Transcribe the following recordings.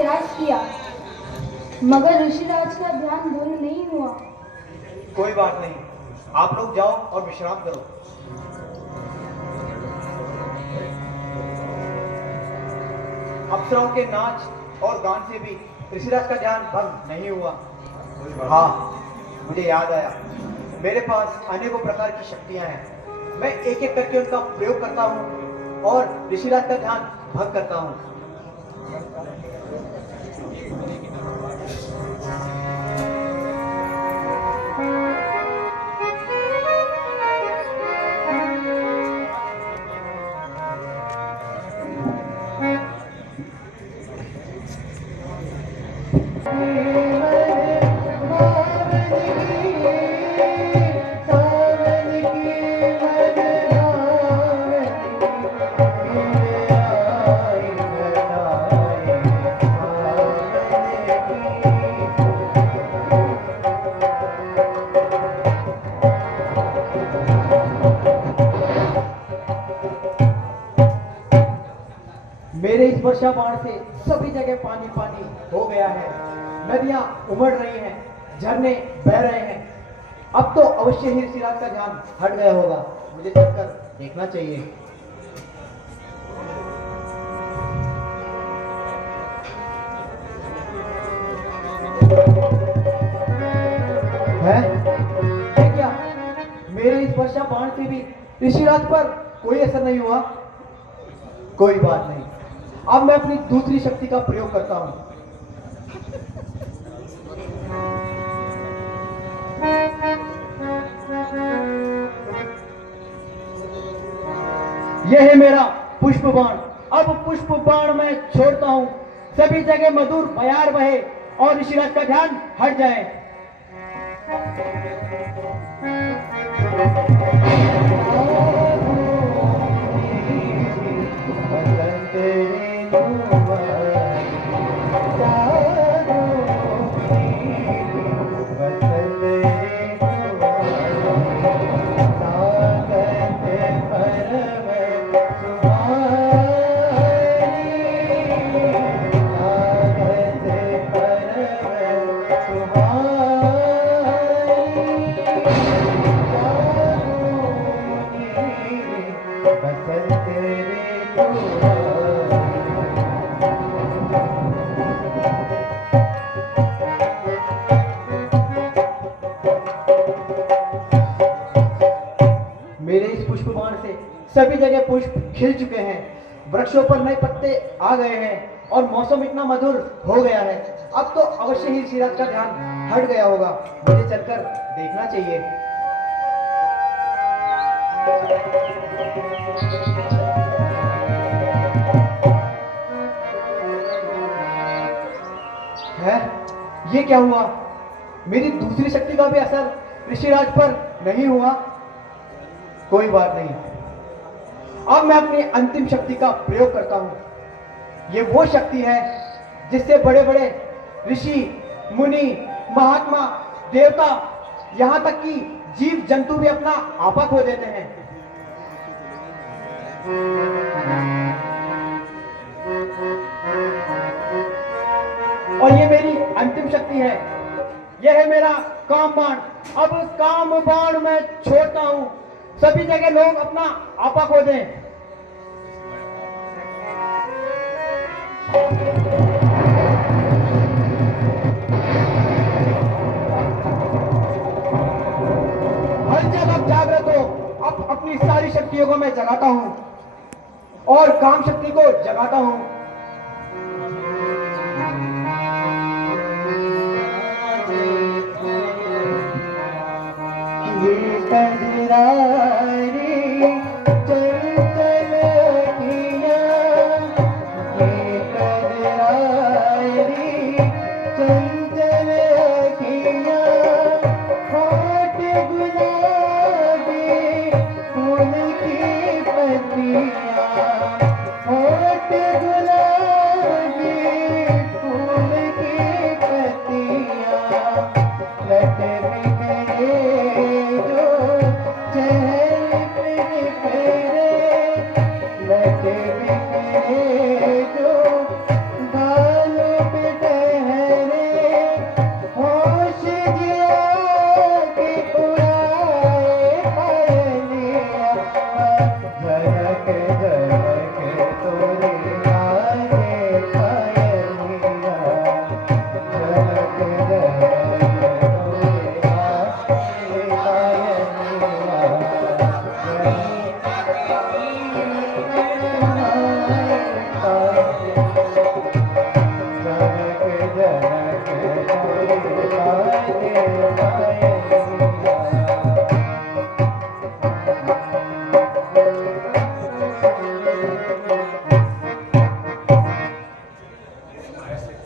प्रयास किया मगर ऋषिराज का ध्यान भंग नहीं हुआ। कोई बात नहीं, आप लोग जाओ और विश्राम करो। अप्सराओं के नाच और गान से भी ऋषिराज का ध्यान भंग नहीं हुआ। हाँ, मुझे याद आया, मेरे पास अनेकों प्रकार की शक्तियां हैं। मैं एक एक करके उनका प्रयोग करता हूँ और ऋषिराज का ध्यान भंग करता हूँ। मेरे इस वर्षा बाण से सभी जगह पानी पानी हो गया है। नदियां उमड़ रही हैं, झरने बह रहे हैं। अब तो अवश्य ही ऋषिराज का ध्यान हट गया होगा। मुझे चलकर देखना चाहिए। है ये क्या? मेरे इस वर्षा बाण से भी ऋषिराज पर कोई असर नहीं हुआ। कोई बात नहीं, अब मैं अपनी दूसरी शक्ति का प्रयोग करता हूं। यह है मेरा पुष्प बाण। अब पुष्प बाण मैं छोड़ता हूं, सभी जगह मधुर बयार बहे और ऋषिराज का ध्यान हट जाए। मेरे इस पुष्प बाण से सभी जगह पुष्प खिल चुके हैं, वृक्षों पर नए पत्ते आ गए हैं और मौसम इतना मधुर हो गया है। अब तो अवश्य ही ऋषिराज का ध्यान हट गया होगा। मुझे चलकर देखना चाहिए। है ये क्या हुआ? मेरी दूसरी शक्ति का भी असर ऋषिराज पर नहीं हुआ। कोई बात नहीं, अब मैं अपनी अंतिम शक्ति का प्रयोग करता हूं। ये वो शक्ति है जिससे बड़े बड़े ऋषि, मुनि, महात्मा, देवता, यहां तक कि जीव जंतु भी अपना आपा खो देते हैं। और ये मेरी अंतिम शक्ति है। यह है मेरा काम बाण। अब काम बाण मैं छोड़ता हूं, सभी जगह लोग अपना आपा खो दें। हर जगह जागृत हो। अब अपनी सारी शक्तियों को मैं जगाता हूं और काम शक्ति को जगाता हूं। होठ गुलाबी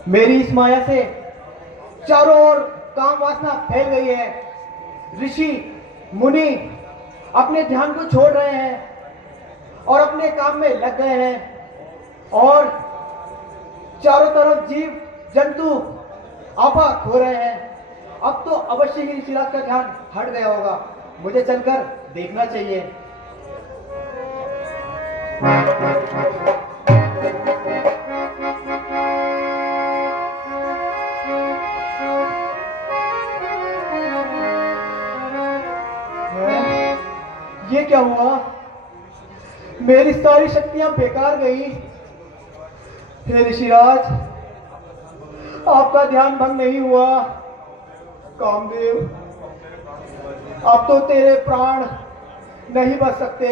मेरी इस माया से चारों ओर काम वासना फैल गई है। ऋषि मुनि अपने ध्यान को छोड़ रहे हैं और अपने काम में लग गए हैं और चारों तरफ जीव जंतु आफत हो रहे हैं। अब तो अवश्य ही ऋषिराज का ध्यान हट गया होगा। मुझे चलकर देखना चाहिए। ये क्या हुआ? मेरी सारी शक्तियां बेकार गई। हे ऋषिराज, आपका ध्यान भंग नहीं हुआ। कामदेव, अब तो तेरे प्राण नहीं बच सकते।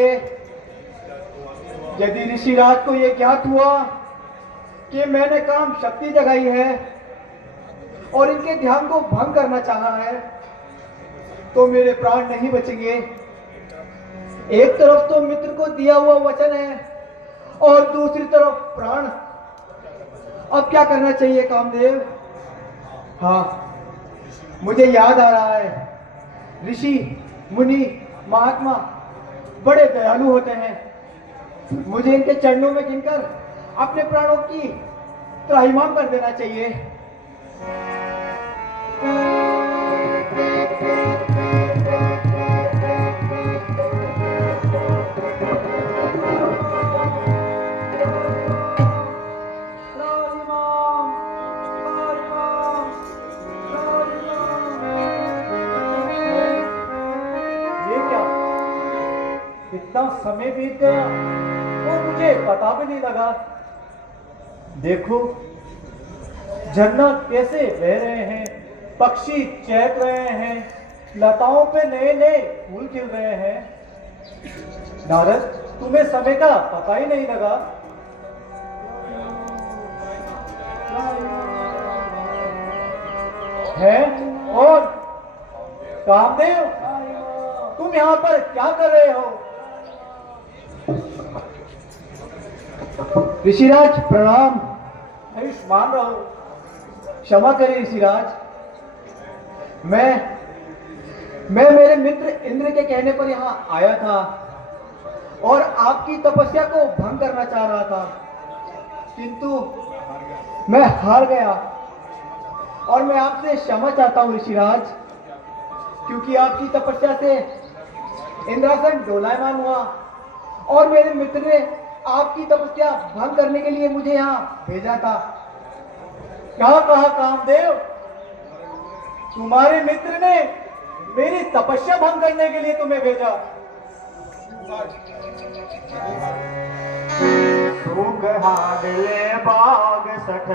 यदि ऋषिराज को यह ज्ञात हुआ कि मैंने काम शक्ति जगाई है और इनके ध्यान को भंग करना चाहा है, तो मेरे प्राण नहीं बचेंगे। एक तरफ तो मित्र को दिया हुआ वचन है और दूसरी तरफ प्राण। अब क्या करना चाहिए कामदेव? हाँ, मुझे याद आ रहा है, ऋषि मुनि महात्मा बड़े दयालु होते हैं। मुझे इनके चरणों में गिनकर अपने प्राणों की त्राहिमाम कर देना चाहिए। इतना समय बीत गया और मुझे पता भी नहीं लगा। देखो झरना कैसे बह रहे हैं, पक्षी चहक रहे हैं, लताओं पे नए नए फूल खिल रहे हैं। नारद, तुम्हें समय का पता ही नहीं लगा। है और कामदेव, तुम यहाँ पर क्या कर रहे हो? ऋषिराज प्रणाम। आयुष्मान रहो। क्षमा करें ऋषिराज, मैं मेरे मित्र इंद्र के कहने पर यहाँ आया था और आपकी तपस्या को भंग करना चाह रहा था, किंतु मैं हार गया और मैं आपसे क्षमा चाहता हूँ ऋषिराज, क्योंकि आपकी तपस्या से इंद्रासन डोलायमान हुआ और मेरे मित्र ने आपकी तपस्या भंग करने के लिए मुझे यहाँ भेजा था। क्या कहा कामदेव? तुम्हारे मित्र ने मेरी तपस्या भंग करने के लिए तुम्हें भेजा? सुगहाडले बाग सठ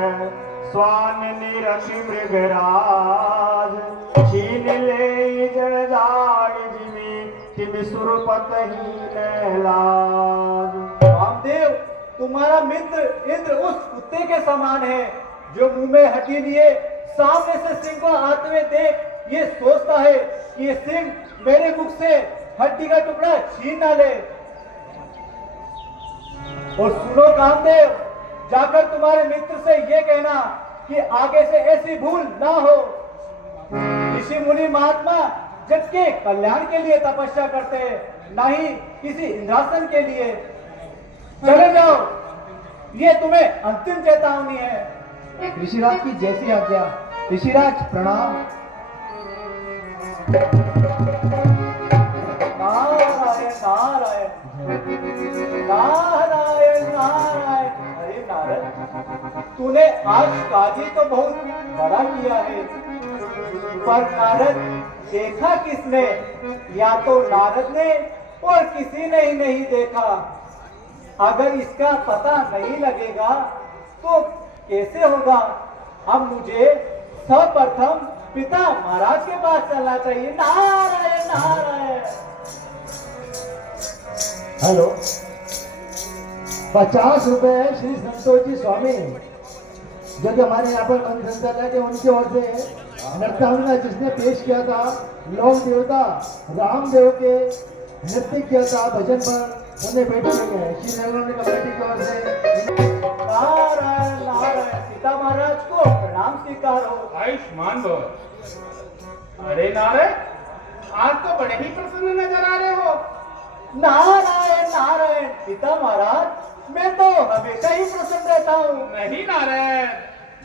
स्वान निरखि मृगराज छीन ले जड़जाड़ जिमी तिमि सुरपत ही नहलाज। कामदेव, तुम्हारा मित्र इंद्र उस कुत्ते के समान है जो मुंह में हड्डी लिए सामने से सिंह को आते हुए देख ये सोचता है कि ये सिंह मेरे मुख से हड्डी का टुकड़ा छीन ना ले। और सुनो कामदेव, जाकर तुम्हारे मित्र से ये कहना कि आगे से ऐसी भूल ना हो। ऋषि मुनि महात्मा जग के कल्याण के लिए तपस्या करते हैं, ना ही किसी इंद्रासन के लिए। चले जाओ, ये तुम्हें अंतिम चेतावनी है। ऋषिराज की जैसी आज्ञा। ऋषिराज प्रणाम। नारायण नारायण नारायण नारायण। अरे नारद, तूने आज कार्य तो बहुत बड़ा किया है, पर नारद देखा किसने? या तो नारद ने और किसी ने ही नहीं देखा। अगर इसका पता नहीं लगेगा तो कैसे होगा? अब मुझे सर्वप्रथम पिता महाराज के पास चलना चाहिए। नारायण नारायण। हेलो, 50 रुपए श्री संतोष जी स्वामी जो कि हमारे यहाँ पर मंदिर संचालक है, उनकी ओर से नृत्यांगना जिसने पेश किया था, लोक देवता रामदेव के नृत्य किया था भजन पर, उन्हें भेंट किए हैं श्री नगर कमेटी की ओर से। नारायण नारायण। सीता महाराज को प्रणाम स्वीकार हो। आयुष्मान भव। अरे नारद, आज तो बड़े ही प्रसन्न नजर आ रहे हो। नारायण नारायण सीता महाराज, मैं तो हमेशा ही प्रसन्न रहता हूँ। नहीं नारद,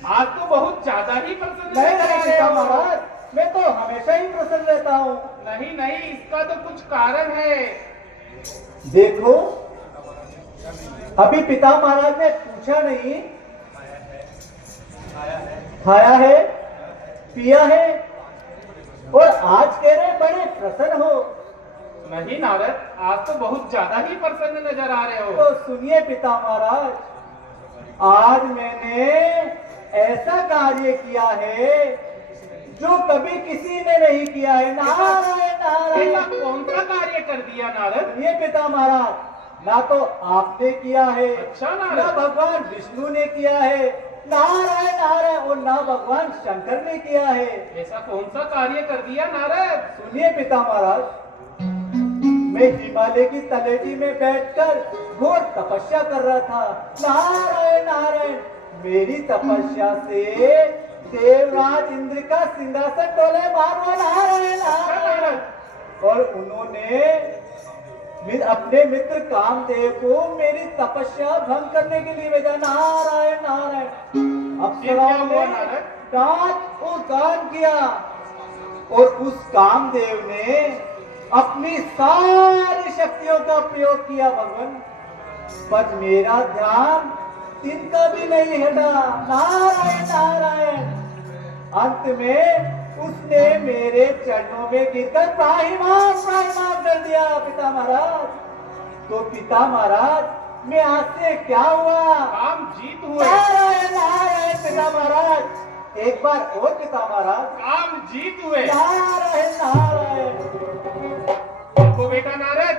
आज तो बहुत ज्यादा ही प्रसन्न नहीं नजर नहीं आ रहे सीता हो। महाराज, मैं तो हमेशा ही प्रसन्न रहता हूँ। नहीं नहीं, इसका तो कुछ कारण है। देखो, अभी पिता महाराज ने पूछा नहीं, खाया है, पिया है, और आज कह रहे बड़े प्रसन्न हो। नहीं नारद, आज तो बहुत ज्यादा ही प्रसन्न नजर आ रहे हो। तो सुनिए पिता महाराज, आज मैंने ऐसा कार्य किया है जो कभी किसी ने नहीं किया है। नारायण ऐसा नारायण। कौन सा कार्य कर दिया नारद? सुनिए पिता महाराज, ना तो आपने किया है, अच्छा नारद। ना भगवान विष्णु ने किया है, नारायण नारायण, और ना भगवान शंकर ने किया है। ऐसा कौन सा कार्य कर दिया नारद? सुनिए पिता महाराज, मैं हिमालय की तलेटी में बैठकर घोर तपस्या कर रहा था। नारायण नारायण, मेरी तपस्या से देवराज इंद्र का सिंहासन डोले मारो। नारायण नारायण। और उन्होंने अपने मित्र कामदेव को मेरी तपस्या भंग करने के लिए भेजा। नारायण नारायण। अप्सराओं ने डांट और गान किया, और उस कामदेव ने अपनी सारी शक्तियों का प्रयोग किया भगवान, पर मेरा ध्यान इनका भी नहीं हटा। नारायण नारायण। अंत में उसने मेरे चरणों में गिरकर प्राहिमाम कर दिया पिता महाराज। तो पिता महाराज, मैं आज से क्या हुआ? काम जीत हुए। नारायण नारायण पिता महाराज, एक बार और पिता महाराज, काम जीत हुए। नारायण नारायण। देखो बेटा नारद,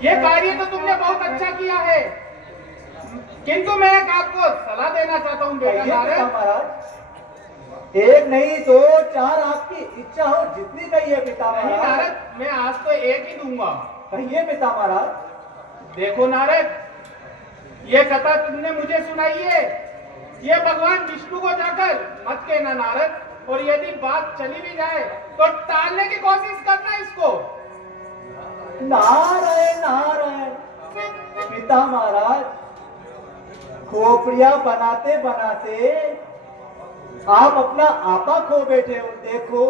ये कार्य तो तुमने बहुत अच्छा किया है, किंतु मैं एक आपको सलाह देना चाहता हूँ बेटा कहिए पिता नारद। महाराज, एक नहीं दो चार, आपकी इच्छा हो जितनी कहिए पिता नहीं महाराज। नारद, मैं आज तो एक ही दूंगा। कहिए पिता महाराज। देखो नारद, ये कथा तुमने मुझे सुनाई है, ये भगवान विष्णु को जाकर मत कहना नारद, और यदि बात चली भी जाए तो टालने की कोशिश करना इसको। नारायण नारायण। पिता महाराज, खोपड़ियां बनाते बनाते आप अपना आपा खो बैठे हो। देखो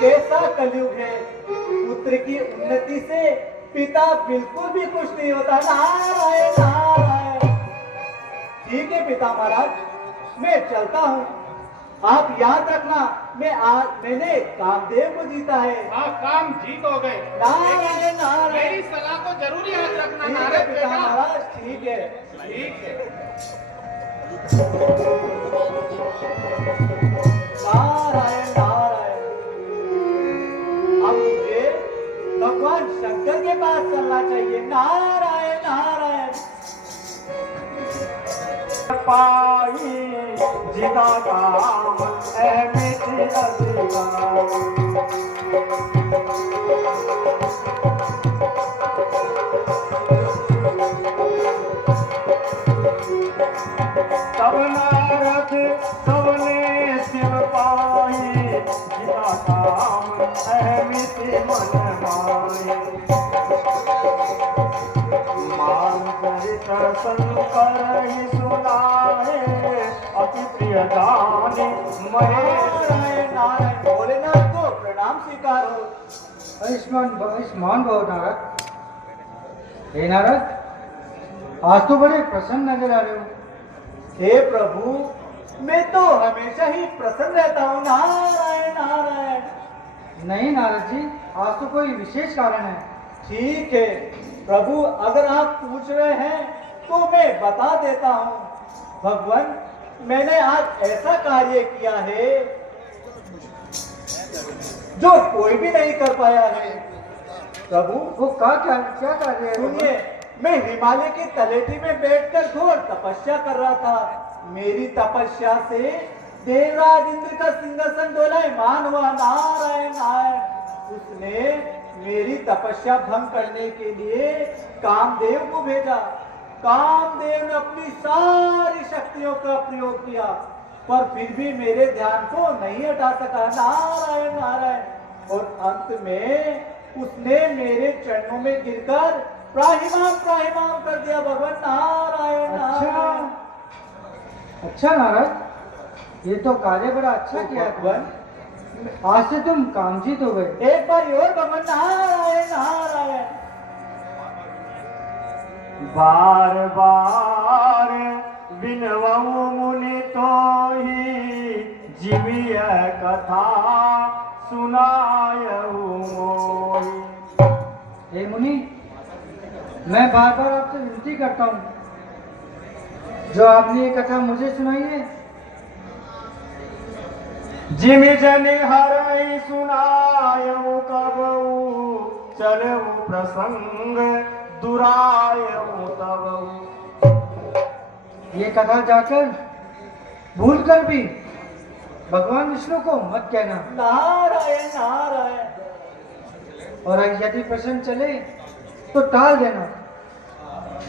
कैसा कलयुग है, पुत्र की उन्नति से पिता बिल्कुल भी खुश नहीं होता। नारायण नारायण। ठीक है पिता महाराज, मैं चलता हूँ। आप याद रखना, मैंने कामदेव को जीता है। हाँ, काम जीत हो गए। नारायण नारायण। मेरी सलाह को जरूर याद रखना ठीक है नारद पिता बेटा। महाराज, ठीक है। ठीक है। नारायण नारायण। अब मुझे भगवान शंकर के पास चलना चाहिए। नारायण नारायण। पाई जिदा काम अहमित अधिकार। तब नारद सबने शिव पाई जिदा काम अहमित मन माए। मार्गरित शंकर ही सुनाए अति प्रिय जाने महे। नारायण नारायण। भोलेनाथ को प्रणाम स्वीकार हो। आयुष्मान भव नारद। हे नारद, आज तो बड़े प्रसन्न नजर आ रहे हो। हे प्रभु, मैं तो हमेशा ही प्रसन्न रहता हूँ। नारायण नारायण। नहीं नारद जी, आज तो कोई विशेष कारण है। ठीक है प्रभु, अगर आप पूछ रहे हैं तो मैं बता देता हूँ। भगवान, मैंने आज ऐसा कार्य किया है जो कोई भी नहीं कर पाया है। प्रभु, वो क्या कार्य है? सुनिए, मैं हिमालय की तलेटी में बैठकर घोर तपस्या कर रहा था। मेरी तपस्या से देवराज इंद्र का सिंहासन डोलायमान हुआ। नारायण नारायण। उसने मेरी तपस्या भंग करने के लिए कामदेव को भेजा। कामदेव ने अपनी सारी शक्तियों का प्रयोग किया, पर फिर भी मेरे ध्यान को नहीं हटा सका। नारायण नारायण। और अंत में उसने मेरे चरणों में गिरकर प्राहिमाम प्राहिमाम कर दिया। भगवान नारायण नारायण। अच्छा नारद, ये तो कार्य बड़ा अच्छा किया भगवान, आज से तुम कामजीत हो गए। एक बार और भगवान नारायण नारायण। बार बार बिनवऊ मुनि तो ही जीविय कथा सुनायऊ मोहि। हे मुनि, मैं बार बार आपसे विनती करता हूँ, जो आपने ये कथा मुझे सुनाई है, जिमि जनि हरई सुनायऊ कबऊ चलऊ प्रसंग दुरायऊ तबऊ। ये कथा जाकर भूल कर भी भगवान विष्णु को मत कहना, नारायण नारायण। और यदि प्रसंग चले तो टाल देना।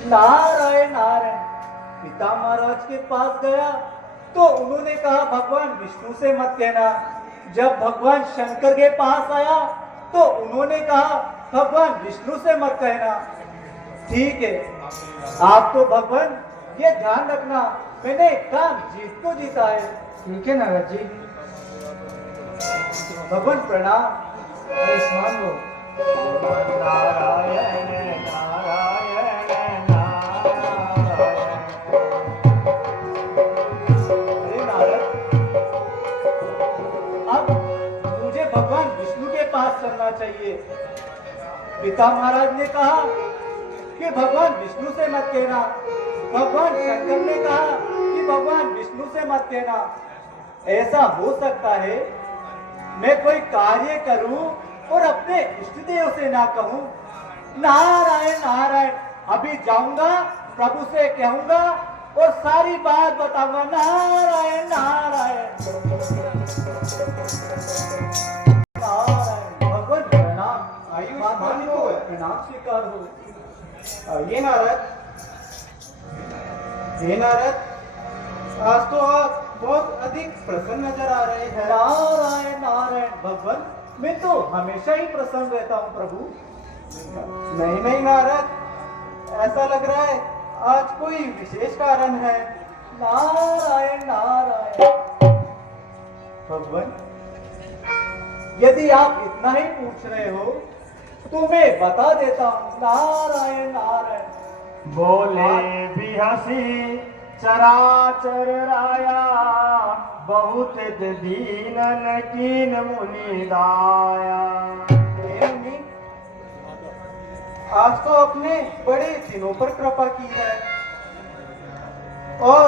नारायण नारायण। पिता महाराज के पास गया तो उन्होंने कहा भगवान विष्णु से मत कहना। जब भगवान शंकर के पास आया तो उन्होंने कहा भगवान विष्णु से मत कहना। ठीक है, आप तो भगवान ये ध्यान रखना, मैंने काम जीत को जीता है। ठीक है नारद जी। भगवान प्रणाम। अरे स्नान लो। नारायण नारायण नारायण। अरे नारद, अब मुझे भगवान विष्णु के पास चलना चाहिए। पिता महाराज ने कहा कि भगवान विष्णु से मत कहना, भगवान शंकर ने कहा कि भगवान विष्णु से मत कहना। ऐसा हो सकता है मैं कोई कार्य करूं और अपने इष्ट देव से ना कहूं। नारायण नारायण। अभी जाऊंगा, प्रभु से कहूंगा और सारी बात बताऊंगा। नारायण नारायण नारायण। भगवान प्रणाम। आयुष माता मान को को प्रणाम स्वीकार हो। ये नारद, हे नारद, आज तो आप बहुत अधिक प्रसन्न नजर आ रहे हैं। नारायण नारायण। भगवान, मैं तो हमेशा ही प्रसन्न रहता हूँ प्रभु। नहीं नहीं नारद, ऐसा लग रहा है आज कोई विशेष कारण है। नारायण नारायण। भगवान, यदि आप इतना ही पूछ रहे हो तो मैं बता देता हूँ। नारायण नारायण। बोले भी हसी चराचर राया बहुत दीनन कीन मुनि दाया। हे मुनि, आज तो आपने बड़े दिनों पर कृपा की है, और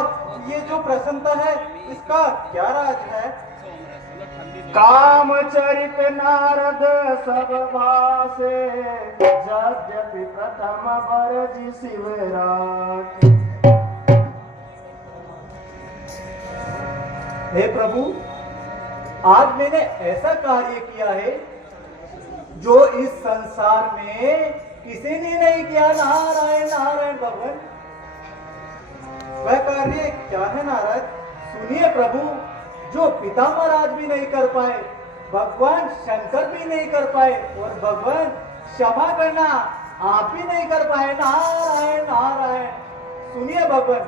ये जो प्रसन्नता है इसका क्या राज है? काम चरित नारद सब भासे यद्यपि प्रथम बरजी शिवराज। हे प्रभु, आज मैंने ऐसा कार्य किया है जो इस संसार में किसी ने नहीं किया। नारायण नारायण। भगवान, वह कार्य क्या है नारद? सुनिए प्रभु, जो पिता महाराज भी नहीं कर पाए, भगवान शंकर भी नहीं कर पाए, और भगवान क्षमा करना आप भी नहीं कर पाए। नारायण नारायण। सुनिए भगवान,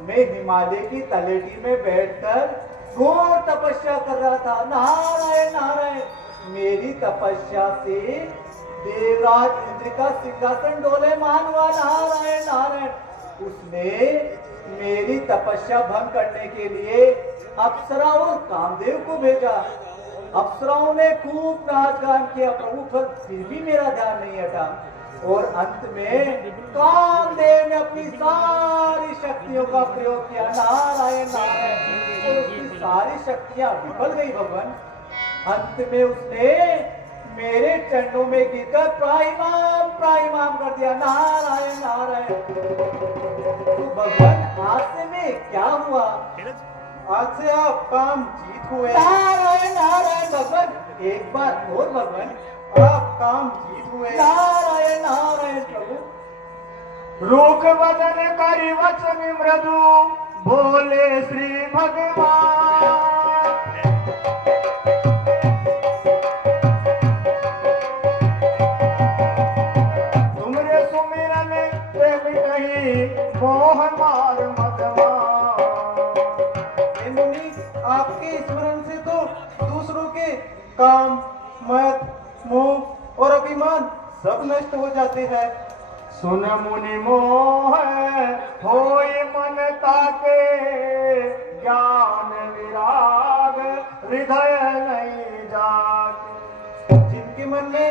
मैं हिमालय की तलेटी में बैठकर घोर तपस्या कर रहा था। नारायण नारायण। मेरी तपस्या से देवराज इंद्र का सिंहासन डोलेमान हुआ। नारायण नारायण। उसने मेरी तपस्या भंग करने के लिए अप्सरा और कामदेव को भेजा। अप्सराओं ने खूब नाच गान किया प्रभु, पर फिर भी मेरा ध्यान नहीं हटा, और अंत में कामदेव ने अपनी सारी शक्तियों का प्रयोग किया। नारायण नारायण। और उसकी सारी शक्तियां विफल गई भगवान। अंत में उसने मेरे चरणों में गिरकर प्राहिमाम प्राहिमाम कर दिया। नारायण नारायण। तो भगवान, आज से मैं क्या हुआ? आज से आप काम जीत हुए। नारायण नारायण। भगवान, एक बार और भगवान। आप काम जीत हुए। नारायण नारायण। प्रभु, रूख बदन करि वचन मृदु बोले श्री भगवान। तुमरे सुमिरन ते मिटहि मोह मार मदमान। हे मुनि, आपके स्मरण से तो दूसरों के काम, मद, मोह और अभिमान सब नष्ट हो जाते हैं। सुन मुनि मोह होई मन ताके, ज्ञान विराग हृदय नहीं जाके। जिनके मन में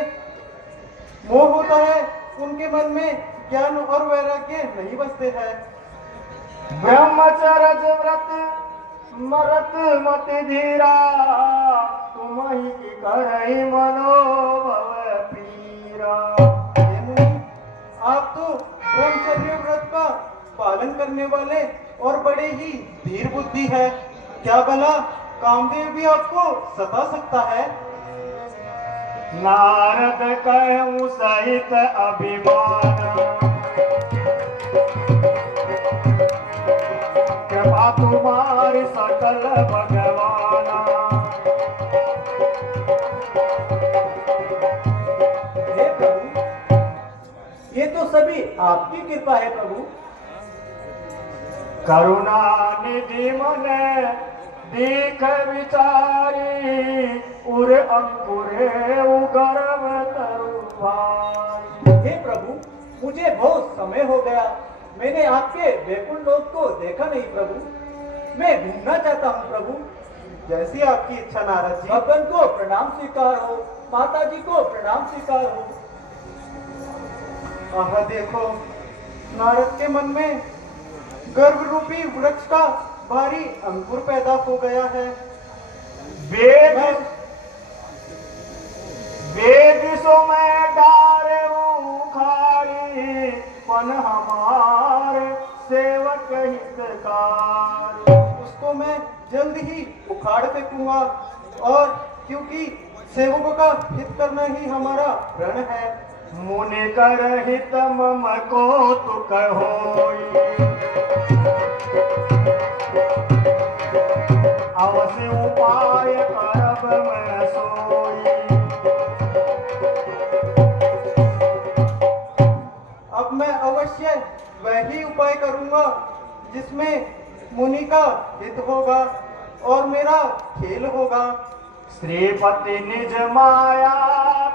मोह होता है उनके मन में ज्ञान और वैराग्य नहीं बसते हैं। ब्रह्मचर्य व्रत मरत मति धीरा, तुम ही की करहि मनोभव पीरा। हे मुनि, आप तो ब्रह्मचर्य व्रत का पालन करने वाले और बड़े ही धीर बुद्धि है। क्या भला कामदेव भी आपको सता सकता है? नारद कहूँ सहित अभिमान, कृपा तुम्हारी सकल भगवाना। हे प्रभु, ये तो सभी आपकी कृपा है प्रभु। करुणा निधि मन दीख विचारी, उर अंकुरे उगरव तरुभाई। हे प्रभु, मुझे बहुत समय हो गया, मैंने आपके वैकुंठ लोक को देखा नहीं प्रभु। मैं घूमना चाहता हूँ प्रभु। जैसी आपकी इच्छा नारद जी। भगवान को प्रणाम स्वीकार हो, माता जी को प्रणाम स्वीकार हो। आह देखो, नारद के मन में गर्भ रूपी वृक्ष का भारी अंकुर पैदा हो गया है। वेद वेद सो मैं डार उखाड़ी, पन हमार सेवक हितकारी। उसको मैं जल्द ही उखाड़ फेंकूंगा, और क्योंकि सेवकों का हित करना ही हमारा प्रण है। मुनि कर हित मम को तुक होई, अवश्य उपाय करब मैं सोई। अब मैं अवश्य वही उपाय करूंगा जिसमें मुनि का हित होगा और मेरा खेल होगा। श्रीपति निज माया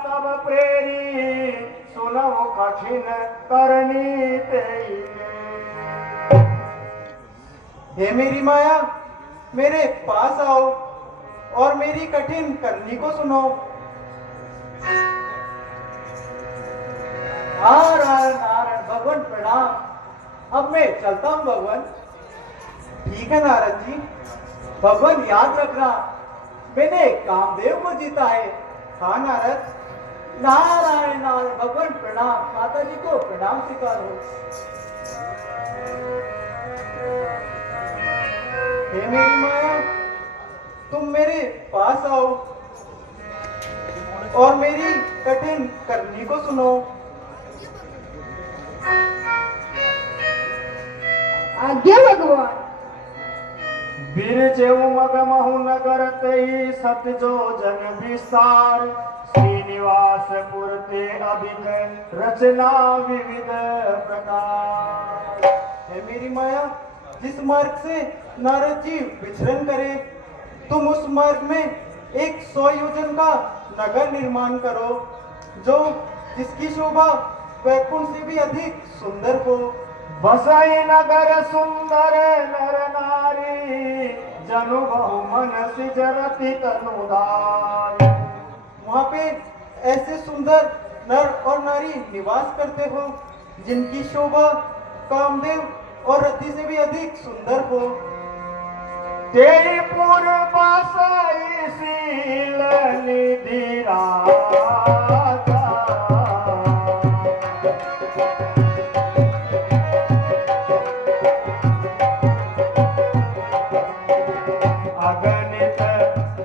तब प्रेरी, सुनहु कठिन करनी तेई। हे मेरी माया, मेरे पास आओ और मेरी कठिन करनी को सुनो। नारायण नारायण भगवान प्रणाम। अब मैं चलता हूँ भगवान। ठीक है नारद जी, भगवान याद रखना, मैंने कामदेव को जीता है। हाँ नारद। नारायण नारायण भगवान प्रणाम। माता जी को प्रणाम स्वीकार हो। हे मेरी माया, तुम मेरे पास आओ और मेरी कठिन करनी को सुनो। आज्ञा भगवान। बिरजेऊ मगमहु नगर तई, सत जो जन विस्तार। श्रीनिवास पुरते अभिक रचना विविध प्रकार। हे मेरी माया, जिस मार्ग से नारद जी विचरण करे, तुम उस मार्ग में एक 100 योजन का नगर निर्माण करो, जो जिसकी शोभा वैकुंठ से भी अधिक सुंदर हो। बसई नगर सुंदर नर नारी, जनु बहु मन सिजरति तनुधारी। वहाँ पे ऐसे सुंदर नर और नारी निवास करते हो, जिनकी शोभा कामदेव और रति से भी अधिक सुंदर हो। तेरी पूर्व बसई शील निधि राजा, अगणित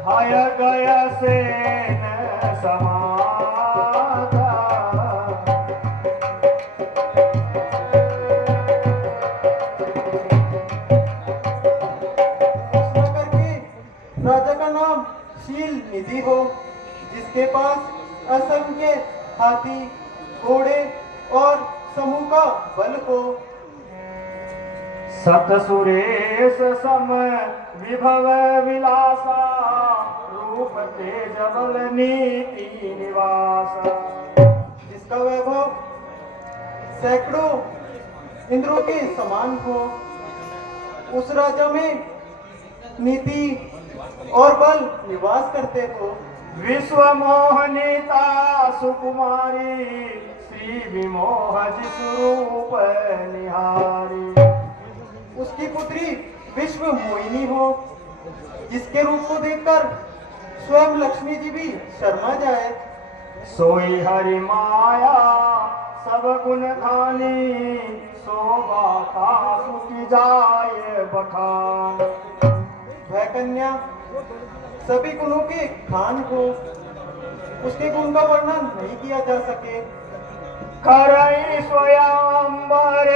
हय गय सेन समागा। राजा का नाम शील निधि हो, जिसके पास असंख्य हाथी, घोड़े और समूह का बल हो। सत सुरेश सम विभव विलासा, रूप तेज बल नीति निवासा। जिसका वैभव सैकड़ों इंद्रों के समान हो। उस राजा में नीति और बल निवास करते हो। विश्व मोहनीता सुकुमारी, श्री विमोह जिसरूप निहारी। उसकी पुत्री विश्व मोहिनी हो, जिसके रूप को देखकर स्वयं लक्ष्मी जी भी शर्मा जाए। सोई हरि माया सब गुण खानी, शोभा था सुखी जाए बखान। वह कन्या सभी गुणों के खान हो, उसके गुण का वर्णन नहीं किया जा सके। करई स्वयंवर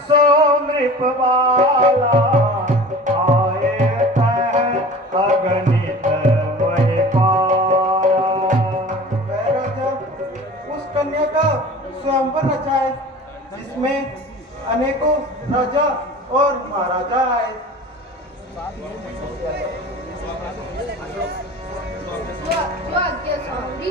सो नृप बाला, आए तह अगणित महिपाला। वह राजा उस कन्या का स्वयंवर रचाए, जिसमें अनेकों राजा और महाराजा आए। जो आज्ञा स्वामी।